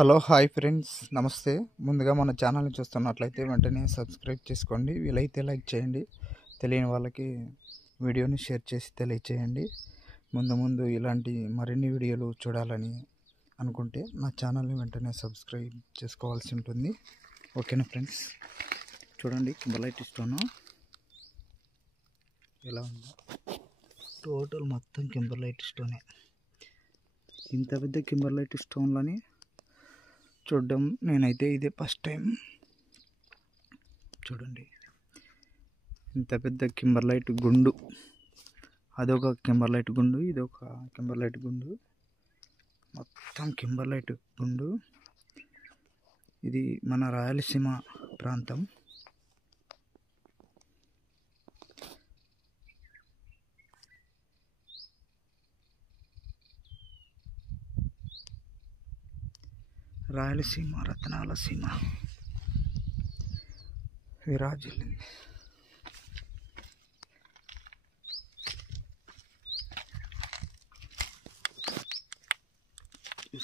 Hello hi friends నమస్తే. ముందుగా మన ఛానల్ని చూస్తున్నట్లయితే వెంటనే సబ్స్క్రైబ్ చేసుకోండి. వీలైతే లైక్ చేయండి. తెలియని వాళ్ళకి వీడియోని షేర్ చేసి తెలియచేయండి. ముందు ఇలాంటి మరిన్ని వీడియోలు చూడాలని అనుకుంటే నా ఛానల్ని వెంటనే సబ్స్క్రైబ్ చేసుకోవాల్సి ఉంటుంది. ఓకేనా ఫ్రెండ్స్? చూడండి కింబర్లైట్ స్టోను ఎలా ఉందో. టోటల్ మొత్తం కింబర్లైట్ స్టోనే. ఇంత పెద్ద కింబర్లైట్ స్టోన్లని చూడడం నేనైతే ఇదే ఫస్ట్ టైం. చూడండి ఇంత పెద్ద కింబర్లైట్ గుండు, అదొక కింబర్లైట్ గుండు, ఇదొక కింబర్లైట్ గుండు, మొత్తం కింబర్లైట్ గుండు. ఇది మన రాయలసీమ ప్రాంతం. రాయలసీమ రత్నాల సీమ విరాజిల్లింది.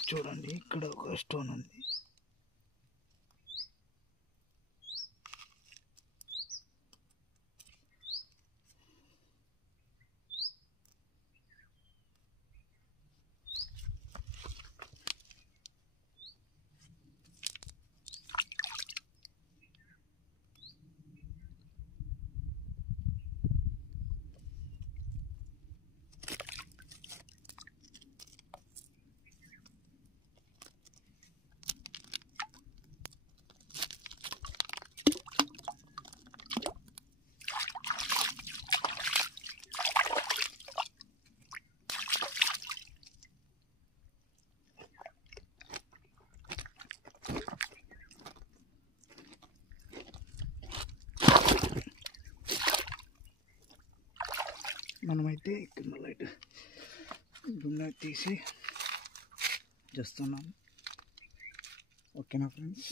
చూడండి ఇక్కడ ఒక స్టోన్ ఉంది. మనమైతే కింబర్లైట్ గుండె తీసి చేస్తున్నాం. ఓకేనా ఫ్రెండ్స్?